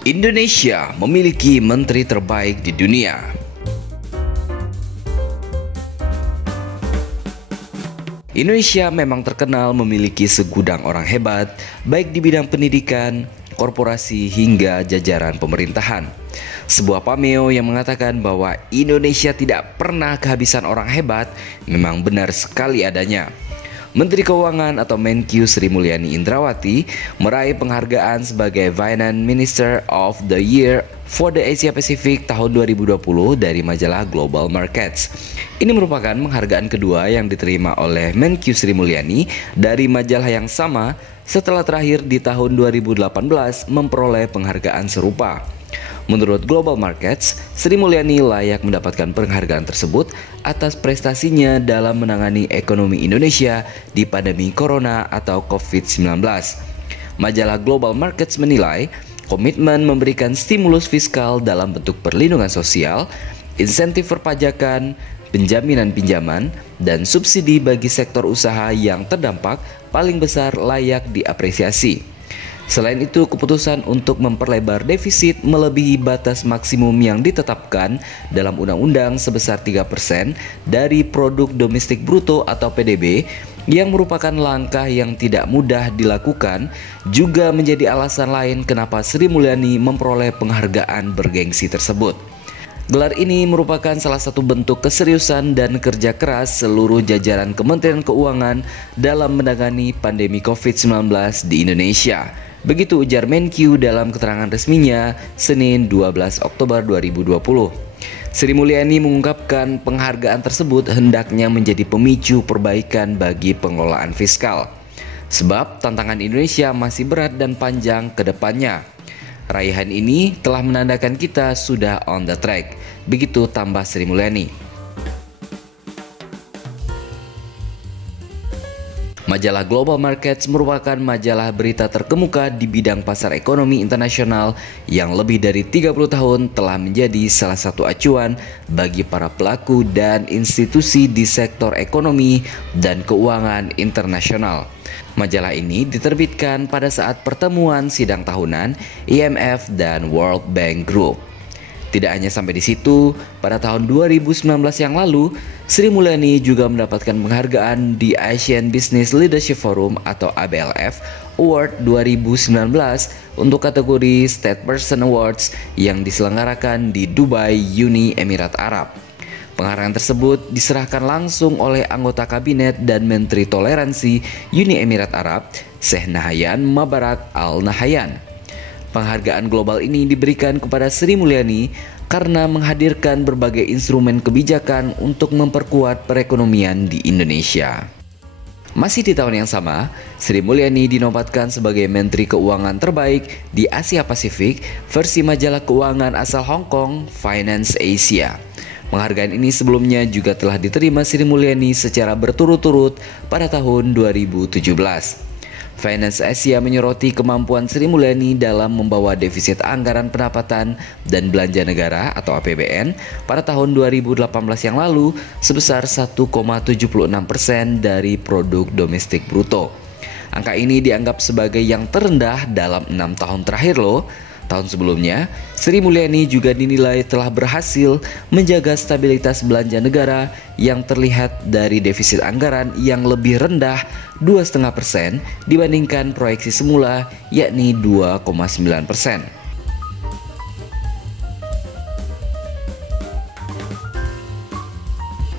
Indonesia memiliki menteri terbaik di dunia. Indonesia memang terkenal memiliki segudang orang hebat, baik di bidang pendidikan, korporasi, hingga jajaran pemerintahan. Sebuah pameo yang mengatakan bahwa Indonesia tidak pernah kehabisan orang hebat memang benar sekali adanya. Menteri Keuangan atau Menkyu Sri Mulyani Indrawati meraih penghargaan sebagai Finance Minister of the Year for the Asia Pacific tahun 2020 dari majalah Global Markets. Ini merupakan penghargaan kedua yang diterima oleh Menkyu Sri Mulyani dari majalah yang sama setelah terakhir di tahun 2018 memperoleh penghargaan serupa. Menurut Global Markets, Sri Mulyani layak mendapatkan penghargaan tersebut atas prestasinya dalam menangani ekonomi Indonesia di pandemi Corona atau COVID-19. Majalah Global Markets menilai komitmen memberikan stimulus fiskal dalam bentuk perlindungan sosial, insentif perpajakan, penjaminan pinjaman, dan subsidi bagi sektor usaha yang terdampak paling besar layak diapresiasi. Selain itu, keputusan untuk memperlebar defisit melebihi batas maksimum yang ditetapkan dalam undang-undang sebesar 3% dari produk domestik bruto atau PDB yang merupakan langkah yang tidak mudah dilakukan juga menjadi alasan lain kenapa Sri Mulyani memperoleh penghargaan bergengsi tersebut. Gelar ini merupakan salah satu bentuk keseriusan dan kerja keras seluruh jajaran Kementerian Keuangan dalam menangani pandemi COVID-19 di Indonesia. Begitu ujar Menkyu dalam keterangan resminya Senin 12 Oktober 2020. Sri Mulyani mengungkapkan penghargaan tersebut hendaknya menjadi pemicu perbaikan bagi pengelolaan fiskal. Sebab tantangan Indonesia masih berat dan panjang ke depannya. Raihan ini telah menandakan kita sudah on the track. Begitu tambah Sri Mulyani. Majalah Global Markets merupakan majalah berita terkemuka di bidang pasar ekonomi internasional yang lebih dari 30 tahun telah menjadi salah satu acuan bagi para pelaku dan institusi di sektor ekonomi dan keuangan internasional. Majalah ini diterbitkan pada saat pertemuan sidang tahunan IMF dan World Bank Group. Tidak hanya sampai di situ, pada tahun 2019 yang lalu, Sri Mulyani juga mendapatkan penghargaan di Asian Business Leadership Forum atau ABLF Award 2019 untuk kategori State Person Awards yang diselenggarakan di Dubai, Uni Emirat Arab. Penghargaan tersebut diserahkan langsung oleh anggota kabinet dan Menteri Toleransi Uni Emirat Arab, Sheikh Nahyan Mabarak Al Nahyan. Penghargaan global ini diberikan kepada Sri Mulyani karena menghadirkan berbagai instrumen kebijakan untuk memperkuat perekonomian di Indonesia. Masih di tahun yang sama, Sri Mulyani dinobatkan sebagai Menteri Keuangan terbaik di Asia Pasifik versi majalah keuangan asal Hong Kong, Finance Asia. Penghargaan ini sebelumnya juga telah diterima Sri Mulyani secara berturut-turut pada tahun 2017. Finance Asia menyoroti kemampuan Sri Mulyani dalam membawa defisit anggaran pendapatan dan belanja negara atau APBN pada tahun 2018 yang lalu sebesar 1,76% dari produk domestik bruto. Angka ini dianggap sebagai yang terendah dalam 6 tahun terakhir loh. Tahun sebelumnya, Sri Mulyani juga dinilai telah berhasil menjaga stabilitas belanja negara yang terlihat dari defisit anggaran yang lebih rendah 2,5% dibandingkan proyeksi semula yakni 2,9%.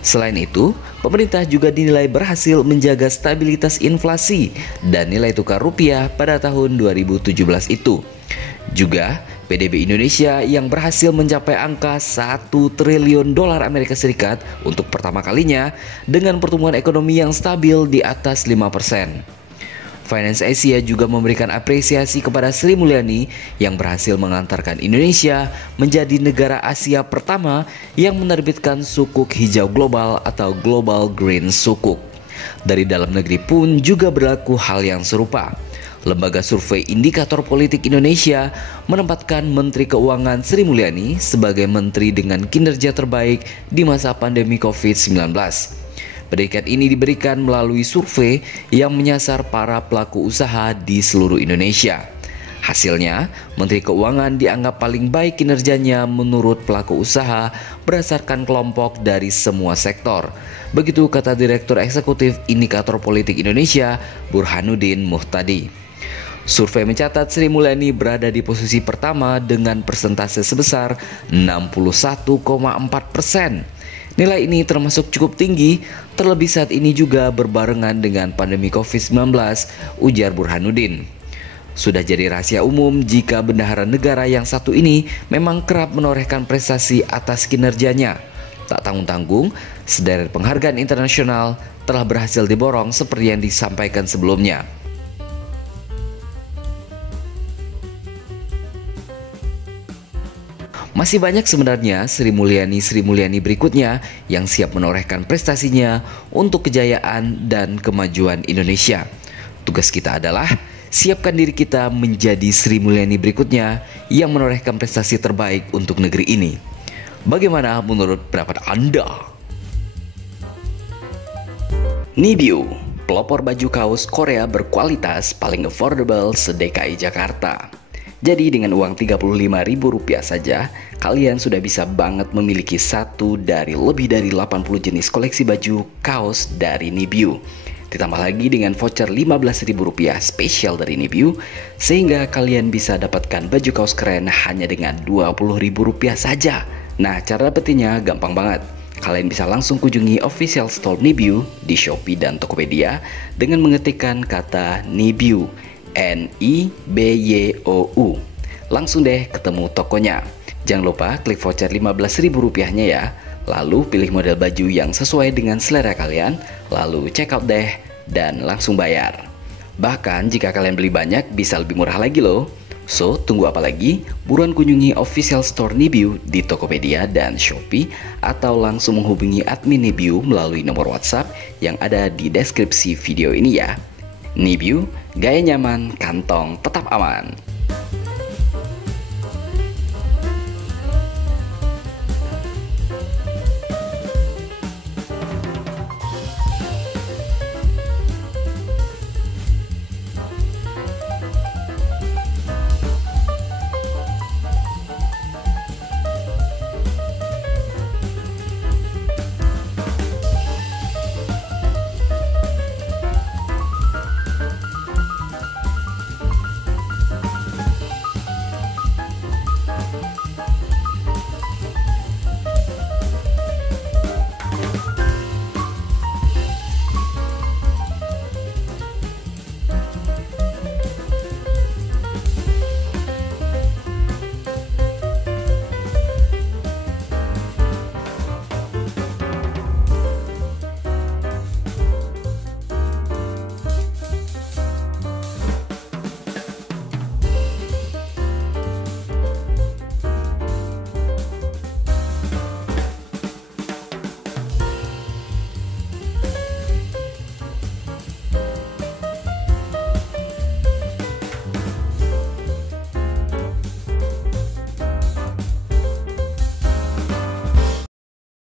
Selain itu, pemerintah juga dinilai berhasil menjaga stabilitas inflasi dan nilai tukar rupiah pada tahun 2017 itu. Juga, PDB Indonesia yang berhasil mencapai angka 1 triliun dolar Amerika Serikat untuk pertama kalinya dengan pertumbuhan ekonomi yang stabil di atas 5%. Finance Asia juga memberikan apresiasi kepada Sri Mulyani yang berhasil mengantarkan Indonesia menjadi negara Asia pertama yang menerbitkan sukuk hijau global atau Global Green Sukuk. Dari dalam negeri pun juga berlaku hal yang serupa. Lembaga Survei Indikator Politik Indonesia menempatkan Menteri Keuangan Sri Mulyani sebagai menteri dengan kinerja terbaik di masa pandemi COVID-19. Predikat ini diberikan melalui survei yang menyasar para pelaku usaha di seluruh Indonesia. Hasilnya, Menteri Keuangan dianggap paling baik kinerjanya menurut pelaku usaha berdasarkan kelompok dari semua sektor. Begitu kata Direktur Eksekutif Indikator Politik Indonesia, Burhanuddin Muhtadi. Survei mencatat Sri Mulyani berada di posisi pertama dengan persentase sebesar 61,4%. Nilai ini termasuk cukup tinggi, terlebih saat ini juga berbarengan dengan pandemi COVID-19, ujar Burhanuddin. Sudah jadi rahasia umum jika bendahara negara yang satu ini memang kerap menorehkan prestasi atas kinerjanya. Tak tanggung-tanggung, sederet penghargaan internasional telah berhasil diborong seperti yang disampaikan sebelumnya. Masih banyak sebenarnya Sri Mulyani berikutnya yang siap menorehkan prestasinya untuk kejayaan dan kemajuan Indonesia. Tugas kita adalah siapkan diri kita menjadi Sri Mulyani berikutnya yang menorehkan prestasi terbaik untuk negeri ini. Bagaimana menurut pendapat Anda? Nibiu, pelopor baju kaos Korea berkualitas paling affordable se-DKI Jakarta. Jadi dengan uang Rp35.000 saja, kalian sudah bisa banget memiliki satu dari lebih dari 80 jenis koleksi baju kaos dari Nibiu. Ditambah lagi dengan voucher Rp15.000 spesial dari Nibiu, sehingga kalian bisa dapatkan baju kaos keren hanya dengan Rp20.000 saja. Nah, cara dapetinnya gampang banget. Kalian bisa langsung kunjungi official store Nibiu di Shopee dan Tokopedia dengan mengetikkan kata Nibiu, N-I-B-Y-O-U. Langsung deh ketemu tokonya. Jangan lupa klik voucher Rp15.000-nya ya. Lalu pilih model baju yang sesuai dengan selera kalian, lalu check out deh dan langsung bayar. Bahkan jika kalian beli banyak bisa lebih murah lagi loh. So, tunggu apa lagi? Buruan kunjungi official store Nibiu di Tokopedia dan Shopee, atau langsung menghubungi admin Nibiu melalui nomor WhatsApp yang ada di deskripsi video ini ya. Nibiu, gaya nyaman, kantong tetap aman.